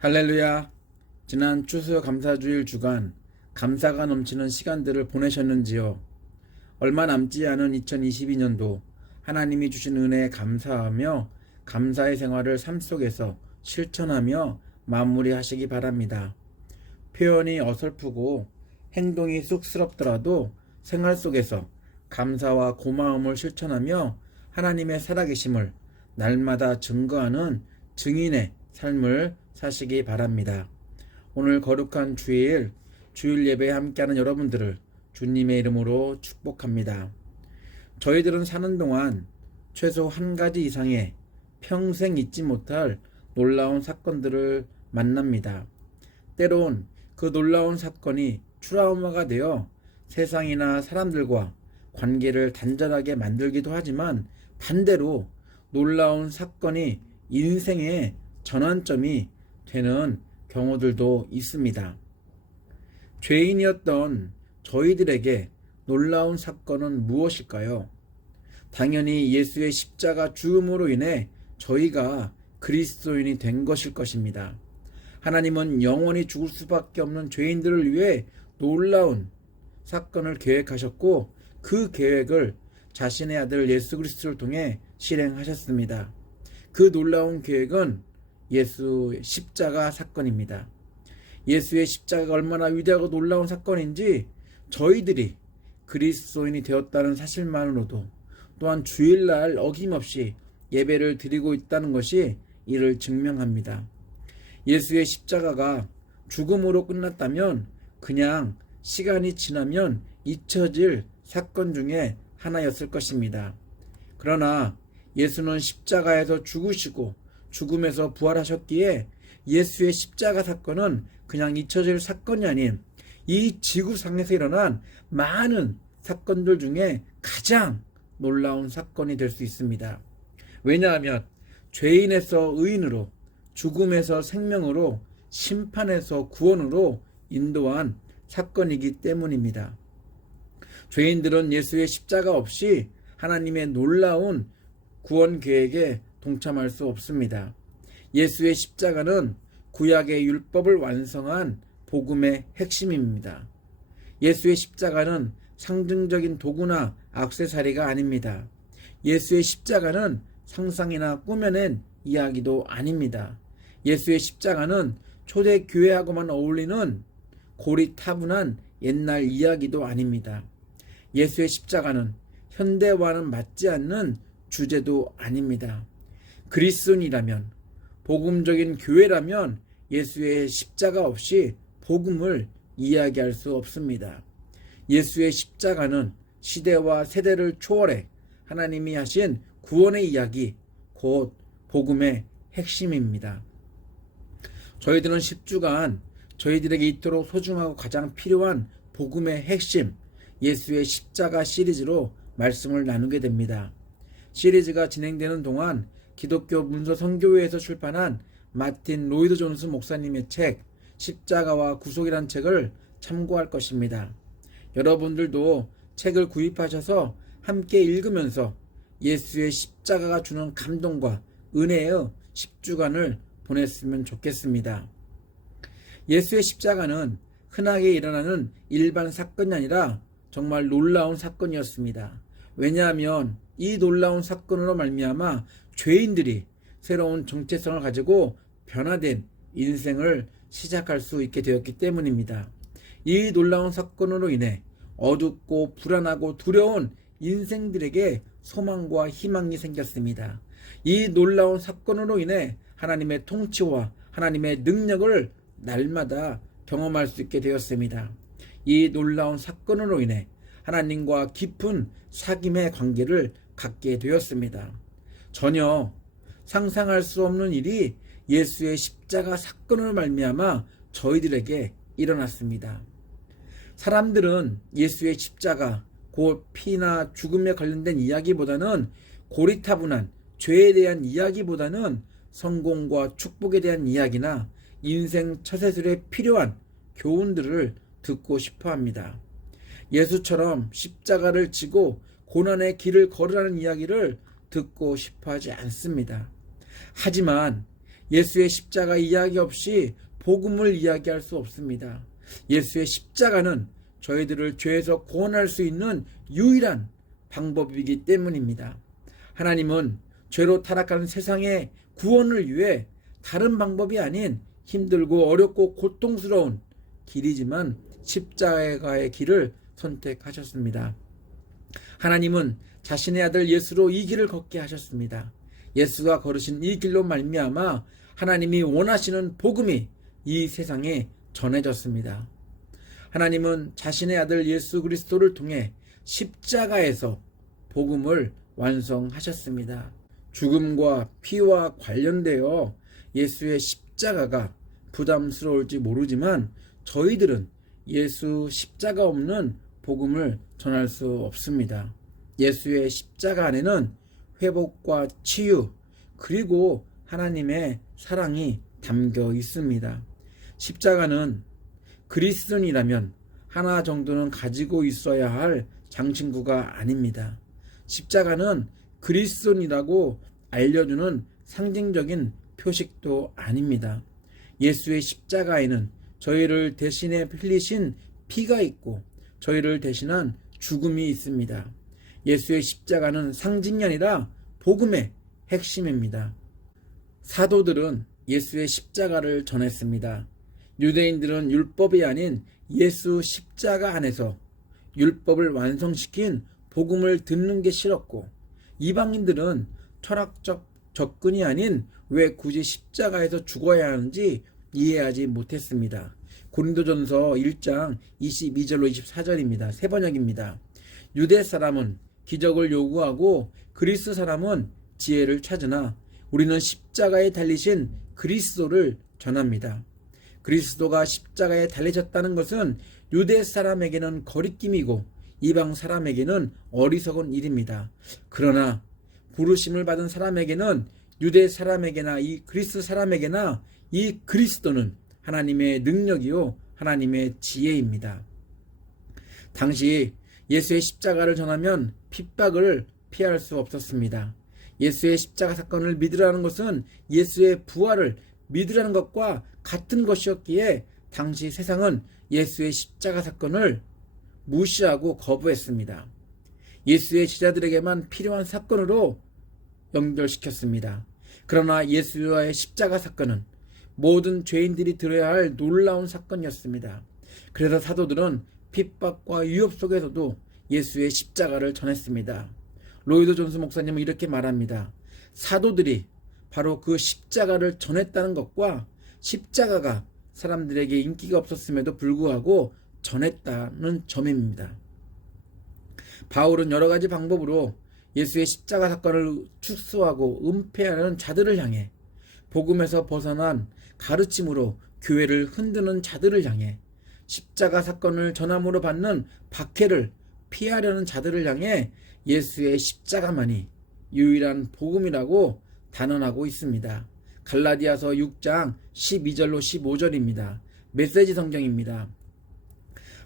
할렐루야. 지난 추수감사주일 주간 감사가 넘치는 시간들을 보내셨는지요? 얼마 남지 않은 2022년도 하나님이 주신 은혜에 감사하며 감사의 생활을 삶 속에서 실천하며 마무리하시기 바랍니다. 표현이 어설프고 행동이 쑥스럽더라도 생활 속에서 감사와 고마움을 실천하며 하나님의 살아계심을 날마다 증거하는 증인의 삶을 사시기 바랍니다. 오늘 거룩한 주일 예배에 함께하는 여러분들을 주님의 이름으로 축복합니다. 저희들은 사는 동안 최소 한 가지 이상의 평생 잊지 못할 놀라운 사건들을 만납니다. 때론 그 놀라운 사건이 트라우마가 되어 세상이나 사람들과 관계를 단절하게 만들기도 하지만 반대로 놀라운 사건이 인생의 전환점이 되는 경우들도 있습니다. 죄인이었던 저희들에게 놀라운 사건은 무엇일까요? 당연히 예수의 십자가 죽음으로 인해 저희가 그리스도인이 된 것일 것입니다. 하나님은 영원히 죽을 수밖에 없는 죄인들을 위해 놀라운 사건을 계획하셨고 그 계획을 자신의 아들 예수 그리스도를 통해 실행하셨습니다. 그 놀라운 계획은 예수의 십자가 사건입니다. 예수의 십자가가 얼마나 위대하고 놀라운 사건인지 저희들이 그리스도인이 되었다는 사실만으로도 또한 주일날 어김없이 예배를 드리고 있다는 것이 이를 증명합니다. 예수의 십자가가 죽음으로 끝났다면 그냥 시간이 지나면 잊혀질 사건 중에 하나였을 것입니다. 그러나 예수는 십자가에서 죽으시고 죽음에서 부활하셨기에 예수의 십자가 사건은 그냥 잊혀질 사건이 아닌 이 지구상에서 일어난 많은 사건들 중에 가장 놀라운 사건이 될 수 있습니다. 왜냐하면 죄인에서 의인으로, 죽음에서 생명으로, 심판에서 구원으로 인도한 사건이기 때문입니다. 죄인들은 예수의 십자가 없이 하나님의 놀라운 구원 계획에 동참할 수 없습니다. 예수의 십자가는 구약의 율법을 완성한 복음의 핵심입니다. 예수의 십자가는 상징적인 도구나 액세서리가 아닙니다. 예수의 십자가는 상상이나 꾸며낸 이야기도 아닙니다. 예수의 십자가는 초대 교회하고만 어울리는 고리타분한 옛날 이야기도 아닙니다. 예수의 십자가는 현대와는 맞지 않는 주제도 아닙니다. 그리스도인이라면, 복음적인 교회라면 예수의 십자가 없이 복음을 이야기할 수 없습니다. 예수의 십자가는 시대와 세대를 초월해 하나님이 하신 구원의 이야기, 곧 복음의 핵심입니다. 저희들은 10주간 저희들에게 이토록 소중하고 가장 필요한 복음의 핵심, 예수의 십자가 시리즈로 말씀을 나누게 됩니다. 시리즈가 진행되는 동안 기독교 문서 선교회에서 출판한 마틴 로이드 존스 목사님의 책 십자가와 구속이란 책을 참고할 것입니다. 여러분들도 책을 구입하셔서 함께 읽으면서 예수의 십자가가 주는 감동과 은혜의 10주간을 보냈으면 좋겠습니다. 예수의 십자가는 흔하게 일어나는 일반 사건이 아니라 정말 놀라운 사건이었습니다. 왜냐하면 이 놀라운 사건으로 말미암아 죄인들이 새로운 정체성을 가지고 변화된 인생을 시작할 수 있게 되었기 때문입니다. 이 놀라운 사건으로 인해 어둡고 불안하고 두려운 인생들에게 소망과 희망이 생겼습니다. 이 놀라운 사건으로 인해 하나님의 통치와 하나님의 능력을 날마다 경험할 수 있게 되었습니다. 이 놀라운 사건으로 인해 하나님과 깊은 사귐의 관계를 갖게 되었습니다. 전혀 상상할 수 없는 일이 예수의 십자가 사건을 말미암아 저희들에게 일어났습니다. 사람들은 예수의 십자가, 곧 피나 죽음에 관련된 이야기보다는 고리타분한 죄에 대한 이야기보다는 성공과 축복에 대한 이야기나 인생 처세술에 필요한 교훈들을 듣고 싶어 합니다. 예수처럼 십자가를 지고 고난의 길을 걸으라는 이야기를 듣고 싶어 하지 않습니다. 하지만 예수의 십자가 이야기 없이 복음을 이야기할 수 없습니다. 예수의 십자가는 저희들을 죄에서 구원할 수 있는 유일한 방법이기 때문입니다. 하나님은 죄로 타락한 세상의 구원을 위해 다른 방법이 아닌 힘들고 어렵고 고통스러운 길이지만 십자가의 길을 선택하셨습니다. 하나님은 자신의 아들 예수로 이 길을 걷게 하셨습니다. 예수가 걸으신 이 길로 말미암아 하나님이 원하시는 복음이 이 세상에 전해졌습니다. 하나님은 자신의 아들 예수 그리스도를 통해 십자가에서 복음을 완성하셨습니다. 죽음과 피와 관련되어 예수의 십자가가 부담스러울지 모르지만 저희들은 예수 십자가 없는 복음을 전할 수 없습니다. 예수의 십자가 안에는 회복과 치유 그리고 하나님의 사랑이 담겨 있습니다. 십자가는 그리스도인이라면 하나 정도는 가지고 있어야 할 장신구가 아닙니다. 십자가는 그리스도인이라고 알려주는 상징적인 표식도 아닙니다. 예수의 십자가에는 저희를 대신에 흘리신 피가 있고 저희를 대신한 죽음이 있습니다. 예수의 십자가는 상징이 아니라 복음의 핵심입니다. 사도들은 예수의 십자가를 전했습니다. 유대인들은 율법이 아닌 예수 십자가 안에서 율법을 완성시킨 복음을 듣는 게 싫었고, 이방인들은 철학적 접근이 아닌 왜 굳이 십자가에서 죽어야 하는지 이해하지 못했습니다. 고린도전서 1장 22절로 24절입니다. 세 번역입니다. 유대 사람은 기적을 요구하고 그리스 사람은 지혜를 찾으나 우리는 십자가에 달리신 그리스도를 전합니다. 그리스도가 십자가에 달리셨다는 것은 유대 사람에게는 거리낌이고 이방 사람에게는 어리석은 일입니다. 그러나 부르심을 받은 사람에게는 유대 사람에게나 이 그리스 사람에게나 이 그리스도는 하나님의 능력이요 하나님의 지혜입니다. 당시 예수의 십자가를 전하면 핍박을 피할 수 없었습니다. 예수의 십자가 사건을 믿으라는 것은 예수의 부활을 믿으라는 것과 같은 것이었기에 당시 세상은 예수의 십자가 사건을 무시하고 거부했습니다. 예수의 제자들에게만 필요한 사건으로 연결시켰습니다. 그러나 예수와의 십자가 사건은 모든 죄인들이 들어야 할 놀라운 사건이었습니다. 그래서 사도들은 핍박과 위협 속에서도 예수의 십자가를 전했습니다. 로이드 존스 목사님은 이렇게 말합니다. 사도들이 바로 그 십자가를 전했다는 것과 십자가가 사람들에게 인기가 없었음에도 불구하고 전했다는 점입니다. 바울은 여러 가지 방법으로 예수의 십자가 사건을 축소하고 은폐하는 자들을 향해, 복음에서 벗어난 가르침으로 교회를 흔드는 자들을 향해, 십자가 사건을 전함으로 받는 박해를 피하려는 자들을 향해 예수의 십자가만이 유일한 복음이라고 단언하고 있습니다. 갈라디아서 6장 12절로 15절입니다. 메시지 성경입니다.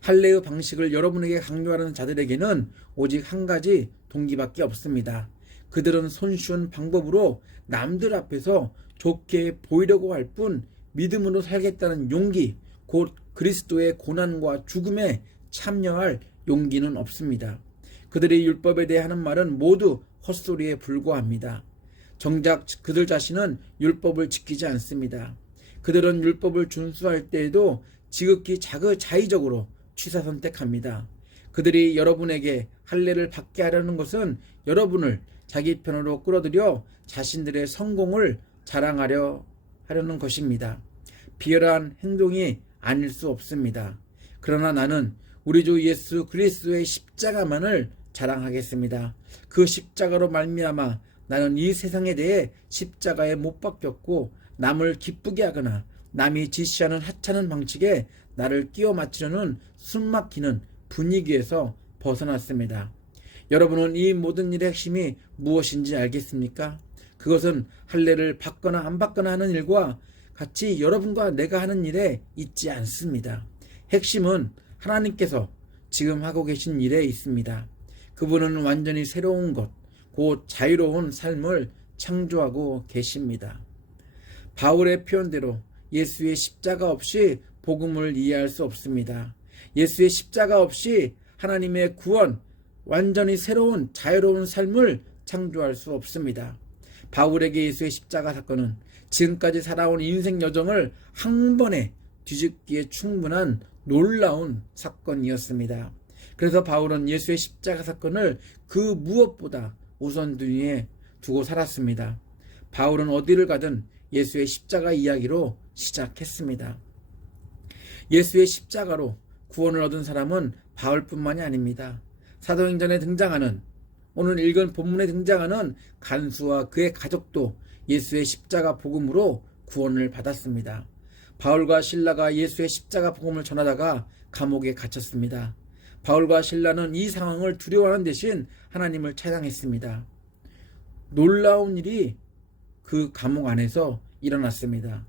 할례의 방식을 여러분에게 강요하는 자들에게는 오직 한 가지 동기밖에 없습니다. 그들은 손쉬운 방법으로 남들 앞에서 좋게 보이려고 할 뿐 믿음으로 살겠다는 용기, 곧 그리스도의 고난과 죽음에 참여할 용기는 없습니다. 그들이 율법에 대해 하는 말은 모두 헛소리에 불과합니다. 정작 그들 자신은 율법을 지키지 않습니다. 그들은 율법을 준수할 때에도 지극히 자의적으로 취사 선택합니다. 그들이 여러분에게 할례를 받게 하려는 것은 여러분을 자기 편으로 끌어들여 자신들의 성공을 자랑하려 하려는 것입니다. 비열한 행동이 아닐 수 없습니다. 그러나 나는 우리 주 예수 그리스도의 십자가만을 자랑하겠습니다. 그 십자가로 말미암아 나는 이 세상에 대해 십자가에 못 박혔고 남을 기쁘게 하거나 남이 지시하는 하찮은 방식에 나를 끼워 맞추려는 숨막히는 분위기에서 벗어났습니다. 여러분은 이 모든 일의 핵심이 무엇인지 알겠습니까? 그것은 할례를 받거나 안 받거나 하는 일과 같이 여러분과 내가 하는 일에 있지 않습니다. 핵심은 하나님께서 지금 하고 계신 일에 있습니다. 그분은 완전히 새로운 것, 곧 자유로운 삶을 창조하고 계십니다. 바울의 표현대로 예수의 십자가 없이 복음을 이해할 수 없습니다. 예수의 십자가 없이 하나님의 구원, 완전히 새로운 자유로운 삶을 창조할 수 없습니다. 바울에게 예수의 십자가 사건은 지금까지 살아온 인생 여정을 한 번에 뒤집기에 충분한 놀라운 사건이었습니다. 그래서 바울은 예수의 십자가 사건을 그 무엇보다 우선순위에 두고 살았습니다. 바울은 어디를 가든 예수의 십자가 이야기로 시작했습니다. 예수의 십자가로 구원을 얻은 사람은 바울뿐만이 아닙니다. 사도행전에 등장하는, 오늘 읽은 본문에 등장하는 간수와 그의 가족도 예수의 십자가 복음으로 구원을 받았습니다. 바울과 실라가 예수의 십자가 복음을 전하다가 감옥에 갇혔습니다. 바울과 실라는 이 상황을 두려워하는 대신 하나님을 찬양했습니다. 놀라운 일이 그 감옥 안에서 일어났습니다.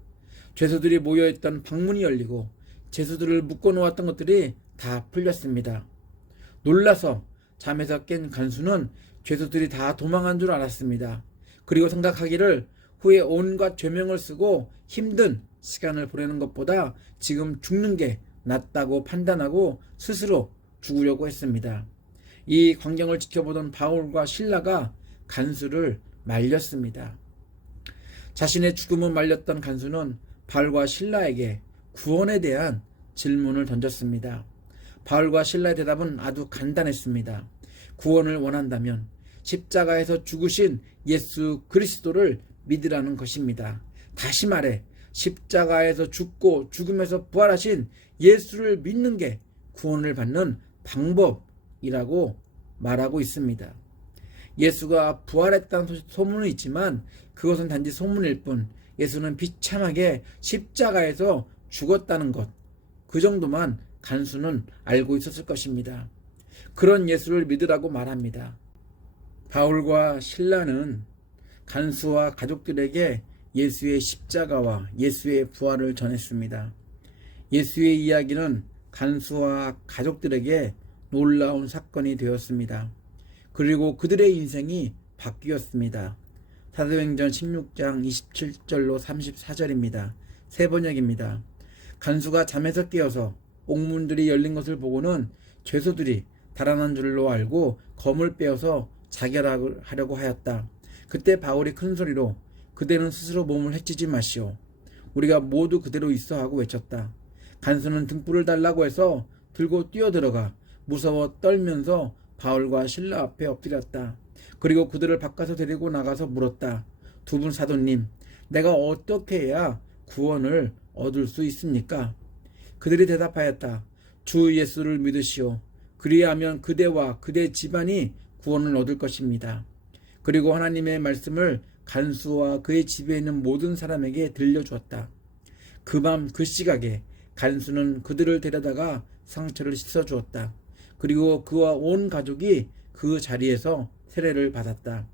죄수들이 모여있던 방문이 열리고 죄수들을 묶어놓았던 것들이 다 풀렸습니다. 놀라서 잠에서 깬 간수는 죄수들이 다 도망한 줄 알았습니다. 그리고 생각하기를 후에 온갖 죄명을 쓰고 힘든 시간을 보내는 것보다 지금 죽는 게 낫다고 판단하고 스스로 죽으려고 했습니다. 이 광경을 지켜보던 바울과 실라가 간수를 말렸습니다. 자신의 죽음을 말렸던 간수는 바울과 실라에게 구원에 대한 질문을 던졌습니다. 바울과 실라의 대답은 아주 간단했습니다. 구원을 원한다면 십자가에서 죽으신 예수 그리스도를 믿으라는 것입니다. 다시 말해 십자가에서 죽고 죽음에서 부활하신 예수를 믿는 게 구원을 받는 방법이라고 말하고 있습니다. 예수가 부활했다는 소문은 있지만 그것은 단지 소문일 뿐, 예수는 비참하게 십자가에서 죽었다는 것, 그 정도만 간수는 알고 있었을 것입니다. 그런 예수를 믿으라고 말합니다. 바울과 실라는 간수와 가족들에게 예수의 십자가와 예수의 부활을 전했습니다. 예수의 이야기는 간수와 가족들에게 놀라운 사건이 되었습니다. 그리고 그들의 인생이 바뀌었습니다. 사도행전 16장 27절로 34절입니다. 세 번역입니다. 간수가 잠에서 깨어서 옥문들이 열린 것을 보고는 죄수들이 달아난 줄로 알고 검을 빼어서 자결하려고 하였다. 그때 바울이 큰 소리로 그대는 스스로 몸을 해치지 마시오. 우리가 모두 그대로 있어 하고 외쳤다. 간수는 등불을 달라고 해서 들고 뛰어들어가 무서워 떨면서 바울과 실라 앞에 엎드렸다. 그리고 그들을 바깥으로 데리고 나가서 물었다. 두 분 사도님, 내가 어떻게 해야 구원을 얻을 수 있습니까? 그들이 대답하였다. 주 예수를 믿으시오. 그리하면 그대와 그대 집안이 구원을 얻을 것입니다. 그리고 하나님의 말씀을 간수와 그의 집에 있는 모든 사람에게 들려주었다. 그 밤 그 시각에 간수는 그들을 데려다가 상처를 씻어주었다. 그리고 그와 온 가족이 그 자리에서 세례를 받았다.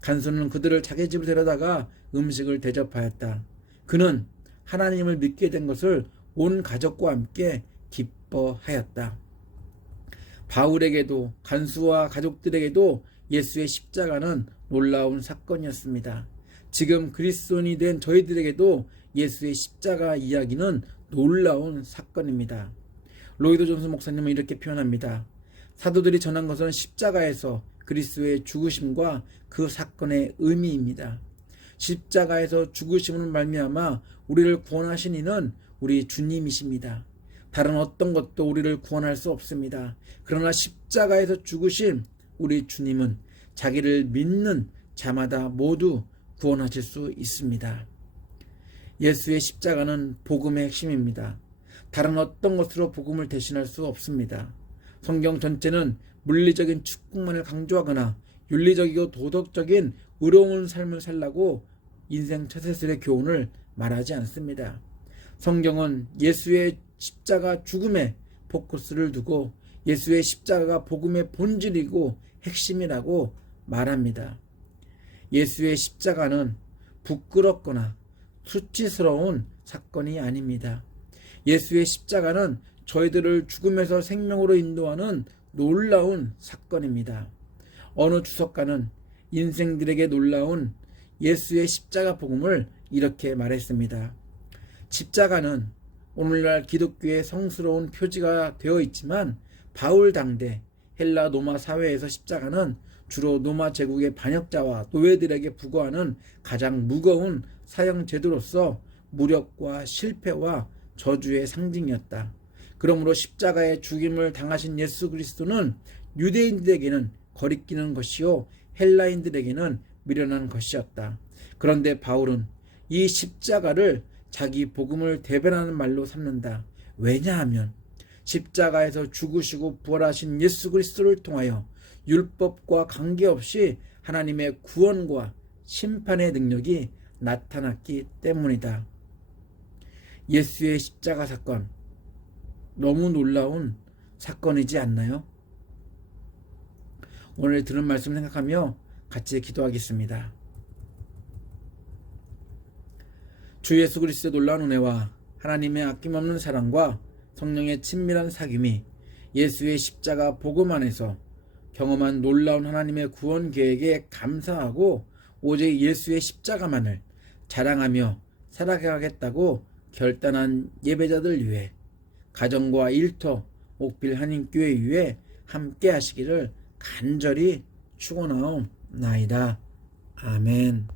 간수는 그들을 자기 집으로 데려다가 음식을 대접하였다. 그는 하나님을 믿게 된 것을 온 가족과 함께 기뻐하였다. 바울에게도 간수와 가족들에게도 예수의 십자가는 놀라운 사건이었습니다. 지금 그리스도인이 된 저희들에게도 예수의 십자가 이야기는 놀라운 사건입니다. 로이드 존스 목사님은 이렇게 표현합니다. 사도들이 전한 것은 십자가에서 그리스도의 죽으심과 그 사건의 의미입니다. 십자가에서 죽으심으로 말미암아 우리를 구원하신 이는 우리 주님이십니다. 다른 어떤 것도 우리를 구원할 수 없습니다. 그러나 십자가에서 죽으신 우리 주님은 자기를 믿는 자마다 모두 구원하실 수 있습니다. 예수의 십자가는 복음의 핵심입니다. 다른 어떤 것으로 복음을 대신할 수 없습니다. 성경 전체는 물리적인 축복만을 강조하거나 윤리적이고 도덕적인 의로운 삶을 살라고 인생 처세술의 교훈을 말하지 않습니다. 성경은 예수의 십자가 죽음에 포커스를 두고 예수의 십자가가 복음의 본질이고 핵심이라고 말합니다. 예수의 십자가는 부끄럽거나 수치스러운 사건이 아닙니다. 예수의 십자가는 저희들을 죽음에서 생명으로 인도하는 놀라운 사건입니다. 어느 주석가는 인생들에게 놀라운 예수의 십자가 복음을 이렇게 말했습니다. 십자가는 오늘날 기독교의 성스러운 표지가 되어 있지만 바울 당대 헬라 로마 사회에서 십자가는 주로 로마 제국의 반역자와 노예들에게 부과하는 가장 무거운 사형 제도로서 무력과 실패와 저주의 상징이었다. 그러므로 십자가의 죽임을 당하신 예수 그리스도는 유대인들에게는 거리끼는 것이요 헬라인들에게는 미련한 것이었다. 그런데 바울은 이 십자가를 자기 복음을 대변하는 말로 삼는다. 왜냐하면 십자가에서 죽으시고 부활하신 예수 그리스도를 통하여 율법과 관계없이 하나님의 구원과 심판의 능력이 나타났기 때문이다. 예수의 십자가 사건, 너무 놀라운 사건이지 않나요? 오늘 들은 말씀 생각하며 같이 기도하겠습니다. 주 예수 그리스도의 놀라운 은혜와 하나님의 아낌없는 사랑과 성령의 친밀한 사귐이 예수의 십자가 복음 안에서 경험한 놀라운 하나님의 구원 계획에 감사하고 오직 예수의 십자가만을 자랑하며 살아가겠다고 결단한 예배자들 위해 가정과 일터 옥빌 한인교회 위에 함께 하시기를 간절히 축원하옵나이다. 아멘.